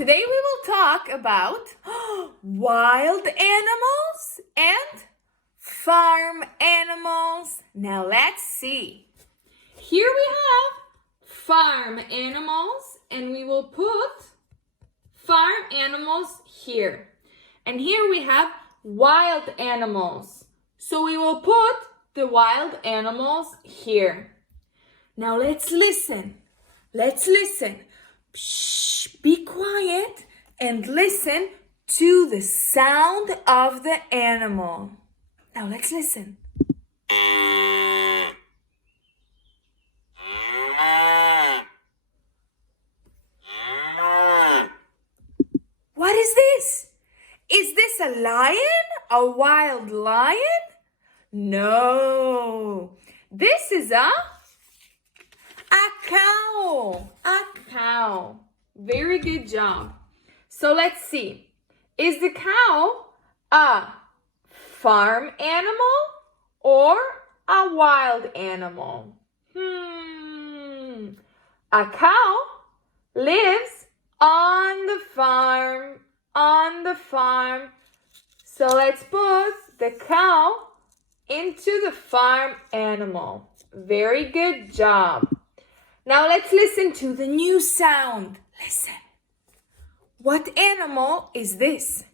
Today we will talk about wild animals and farm animals. Now let's see. Here we have farm animals and we will put farm animals here. And here we have wild animals. So we will put the wild animals here. Now let's listen. Let's listen. Shh, be quiet and listen to the sound of the animal. Now let's listen. What is this? Is this a lion? A wild lion? No. This is a cow. A cow. Very good job. So let's see. Is the cow a farm animal or a wild animal? A cow lives on the farm. So let's put the cow into the farm animal. Very good job. Now let's listen to the new sound. Listen. What animal is this?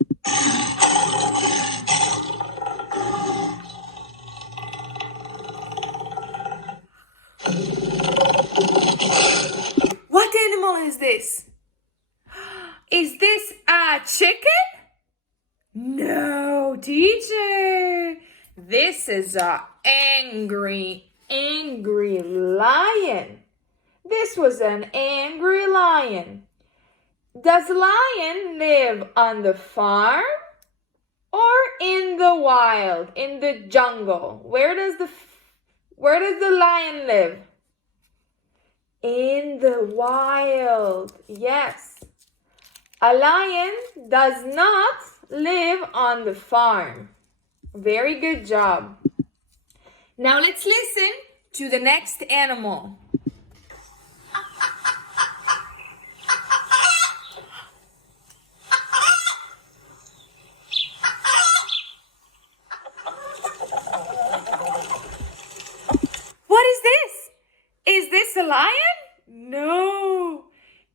What animal is this? Is this a chicken? No, teacher. This is a angry lion. This was an angry lion. Does lion live on the farm or in the wild, in the jungle? Where does the lion live? In the wild. Yes. A lion does not live on the farm. Very good job. Now let's listen to the next animal. What is this? Is this a lion? No.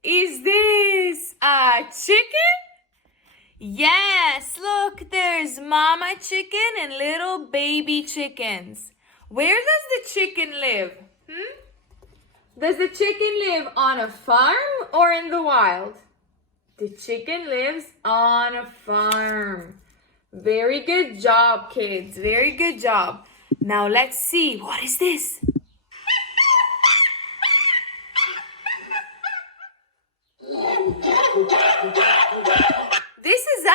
Is this a chicken? Yes, look, there's mama chicken and little baby chickens. Where does the chicken live? Does the chicken live on a farm or in the wild? The chicken lives on a farm. Very good job, kids. Very good job. Now let's see. What is this? This is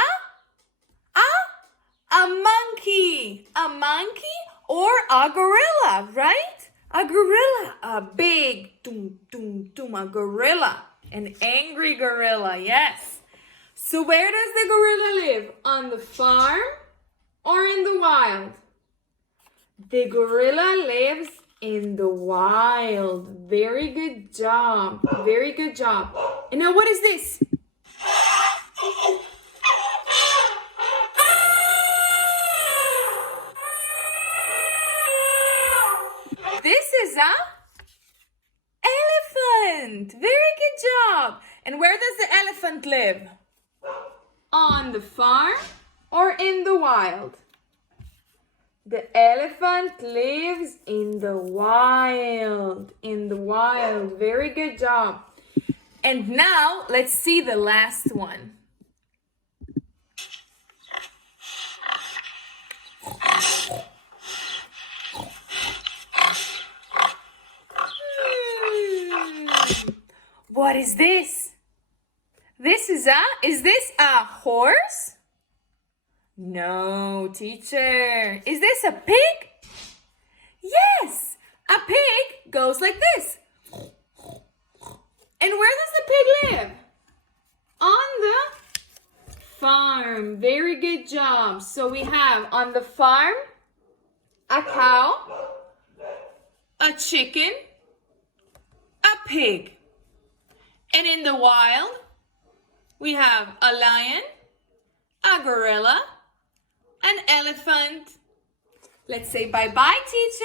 a monkey. A monkey or a gorilla, right? A gorilla. A big a gorilla. An angry gorilla, yes. So where does the gorilla live? On the farm or in the wild? The gorilla lives in the wild. Very good job. Very good job. And now what is this? This is a elephant. Very good job. And where does the elephant live? On the farm or in the wild? The elephant lives in the wild. In the wild. Very good job. And now let's see the last one. What is this? Is this a horse? No, teacher. Is this a pig? Yes, a pig goes like this. And where does the pig live? On the farm. Very good job. So we have on the farm a cow, a chicken, a pig. And in the wild, We have a lion, a gorilla, an elephant. Let's say bye-bye, teacher.